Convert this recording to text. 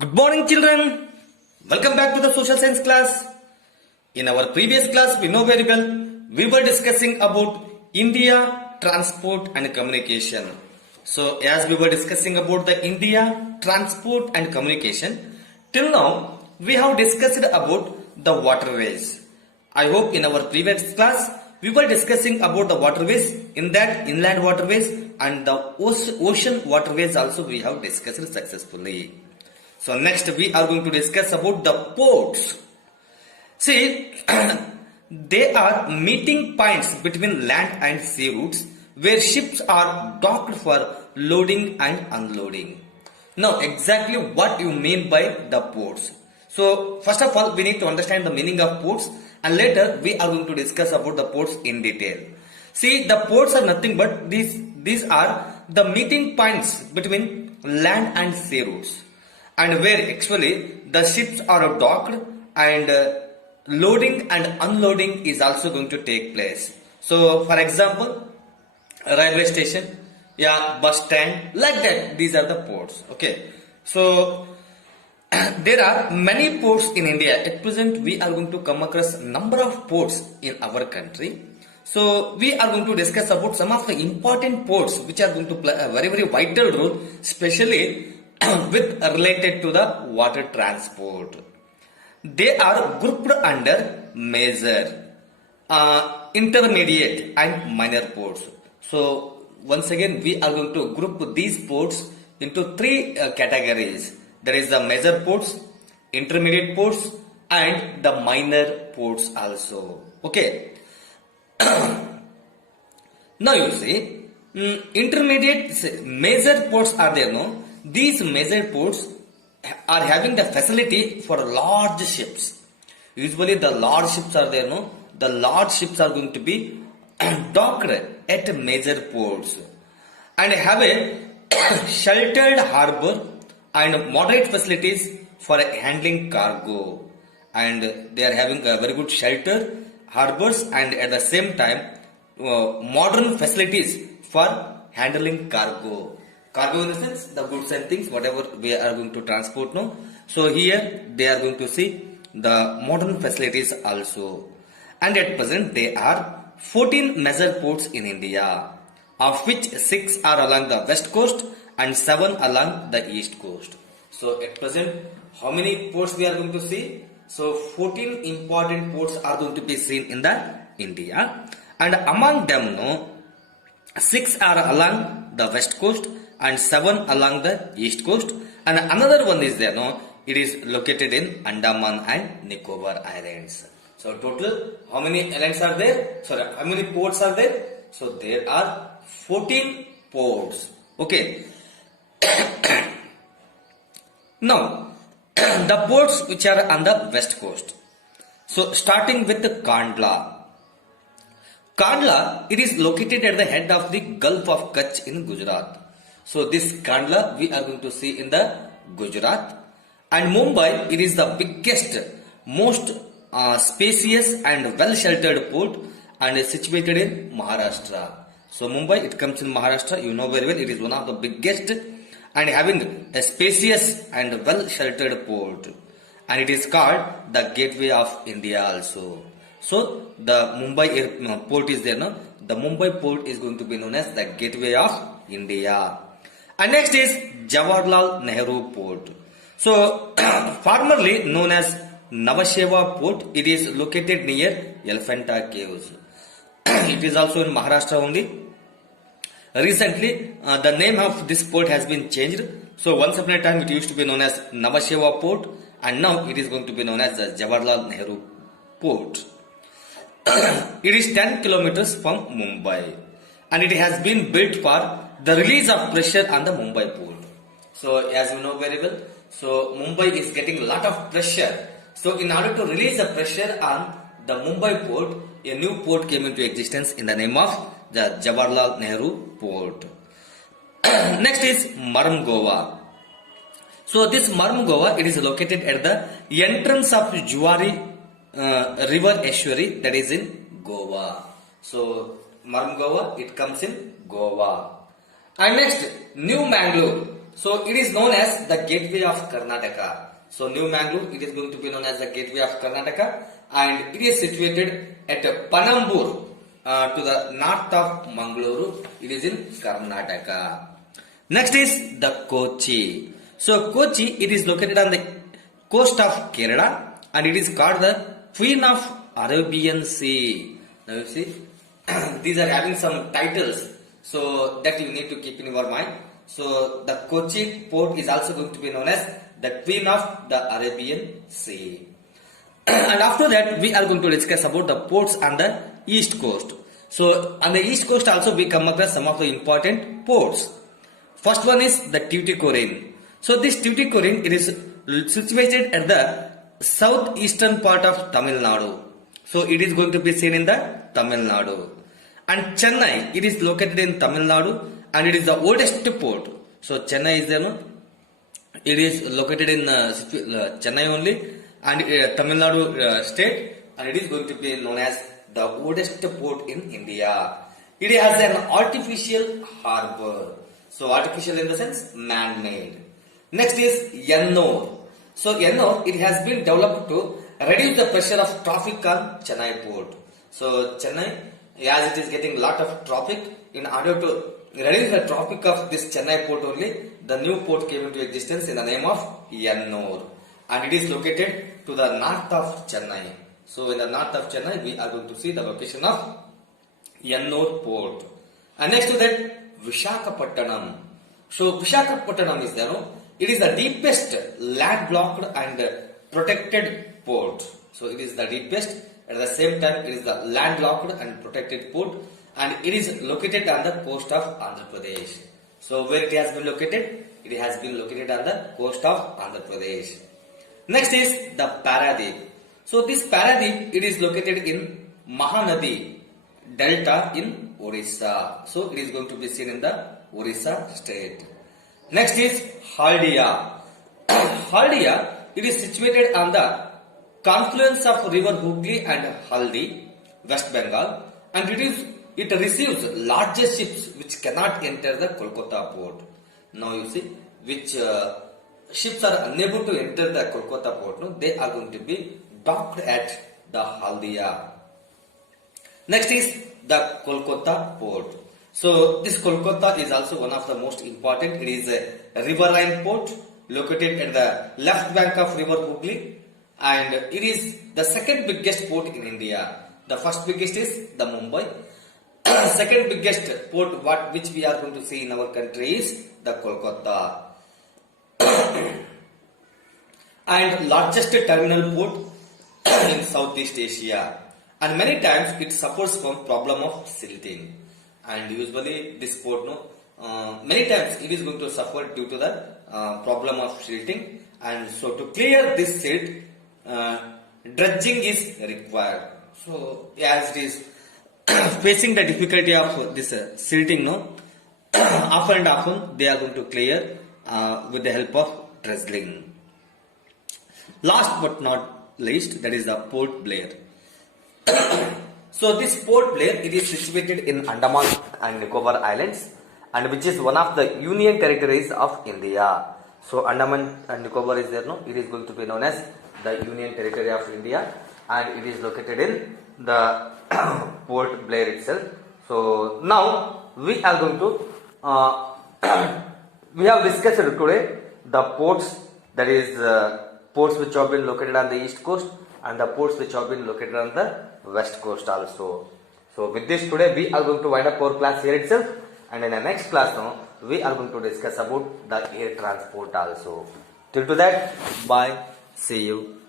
Good morning, children. Welcome back to the social science class. In our previous class, we know very well, we were discussing about India, transport and communication. So, as we were discussing about the India, transport and communication, till now, we have discussed about the waterways. I hope in our previous class, we were discussing about the waterways, in that inland waterways and the ocean waterways also we have discussed successfully. So next we are going to discuss about the ports. See, they are meeting points between land and sea routes where ships are docked for loading and unloading. Now exactly what you mean by the ports. So first of all we need to understand the meaning of ports, and later we are going to discuss about the ports in detail. See, the ports are nothing but these are the meeting points between land and sea routes, and where actually the ships are docked and loading and unloading is also going to take place. So for example, a railway station, yeah, bus stand, like that, these are the ports. Okay, so there are many ports in India. At present we are going to come across number of ports in our country. So we are going to discuss about some of the important ports which are going to play a very vital role, especially with related to the water transport. They are grouped under major, intermediate and minor ports. So once again we are going to group these ports into three categories. There is the major ports, intermediate ports and the minor ports also. Okay. Now you see, intermediate major ports are there, no? These major ports are having the facility for large ships. Usually the large ships are there, no? The large ships are going to be docked at major ports and have a sheltered harbor and moderate facilities for handling cargo. And they are having a very good shelter, harbors, and at the same time modern facilities for handling cargo. Cargo in the sense the goods and things whatever we are going to transport, no. So here they are going to see the modern facilities also. And at present there are 14 major ports in India, of which 6 are along the west coast and 7 along the east coast. So at present how many ports we are going to see? So 14 important ports are going to be seen in the India, and among them, no, 6 are along the west coast and 7 along the east coast, and another one is there, no, it is located in Andaman and Nicobar Islands. So total how many islands are there? Sorry, how many ports are there? So there are 14 ports. Okay. Now the ports which are on the west coast. So starting with the Kandla. Kandla, it is located at the head of the Gulf of Kutch in Gujarat. So this Kandla we are going to see in the Gujarat. And Mumbai, it is the biggest, most spacious and well sheltered port and is situated in Maharashtra. So Mumbai, it comes in Maharashtra, you know very well, it is one of the biggest and having a spacious and well sheltered port, and it is called the gateway of India also. So the Mumbai port is there, no? The Mumbai port is going to be known as the gateway of India. And next is Jawaharlal Nehru port. So formerly known as Navasheva port, it is located near Elephanta caves. It is also in Maharashtra only. Recently, the name of this port has been changed. So once upon a time it used to be known as Navasheva port, and now it is going to be known as the Jawaharlal Nehru port. It is 10 kilometers from Mumbai, and it has been built for the release of pressure on the Mumbai port. So as you know very well, so Mumbai is getting a lot of pressure. So in order to release the pressure on the Mumbai port, a new port came into existence in the name of the Jawaharlal Nehru port. Next is Marmgoa. So this Marmgoa, it is located at the entrance of Juari river estuary, that is in Goa. So Marmgoa, it comes in Goa. And next, New Mangalore. So it is known as the gateway of Karnataka. So New Mangalore, it is going to be known as the gateway of Karnataka, and it is situated at Panambur to the north of Mangaluru. It is in Karnataka. Next is the Kochi. So Kochi, it is located on the coast of Kerala, and it is called the Queen of Arabian Sea. Now you see, these are having some titles, so that you need to keep in your mind. So the Kochi port is also going to be known as the Queen of the Arabian Sea. And after that, we are going to discuss about the ports on the east coast. So on the east coast also we come across some of the important ports. First one is the Tuticorin. So this Tuticorin, it is situated at the southeastern part of Tamil Nadu. So it is going to be seen in the Tamil Nadu. And Chennai, it is located in Tamil Nadu, and it is the oldest port. So Chennai is there, no? It is located in Chennai only, and Tamil Nadu state, and it is going to be known as the oldest port in India. It has an artificial harbour. So artificial in the sense man-made. Next is Ennore. So Ennore, it has been developed to reduce the pressure of traffic on Chennai port. So Chennai, as it is getting lot of traffic, in order to reduce the traffic of this Chennai port only, the new port came into existence in the name of Ennore, and it is located to the north of Chennai. So in the north of Chennai, we are going to see the location of Ennore port. And next to that, Visakhapatnam. So Visakhapatnam is there, no? It is the deepest landlocked and protected port. So it is the deepest, at the same time it is the landlocked and protected port, and it is located on the coast of Andhra Pradesh. So where it has been located? It has been located on the coast of Andhra Pradesh. Next is the Paradip. So this Paradip, it is located in Mahanadi Delta in Orissa. So it is going to be seen in the Orissa state. Next is Haldia. Haldia, it is situated on the confluence of river Hooghly and Haldi, West Bengal, and it receives largest ships which cannot enter the Kolkata port. Now you see which ships are unable to enter the Kolkata port. No, they are going to be docked at the Haldia. Next is the Kolkata port. So this Kolkata is also one of the most important. It is a riverine port located at the left bank of river Hooghly, and it is the second biggest port in India. The first biggest is the Mumbai. Second biggest port which we are going to see in our country is the Kolkata. And largest terminal port in Southeast Asia. And many times it suffers from problem of silting. And usually this port, many times it is going to suffer due to the problem of silting. And so to clear this silt, dredging is required. So as it is facing the difficulty of this silting, often and often they are going to clear with the help of dredging. Last but not least, that is the Port Blair. So this Port Blair, it is situated in Andaman and Nicobar Islands, and which is one of the union territories of India. So Andaman and Nicobar is there, it is going to be known as the union territory of India, and it is located in the Port Blair itself. So now we are going to we have discussed today the ports, that is ports which have been located on the east coast and the ports which have been located on the west coast also. So with this today we are going to wind up our class here itself, and in the next class we are going to discuss about the air transport also. Till to that, bye, see you.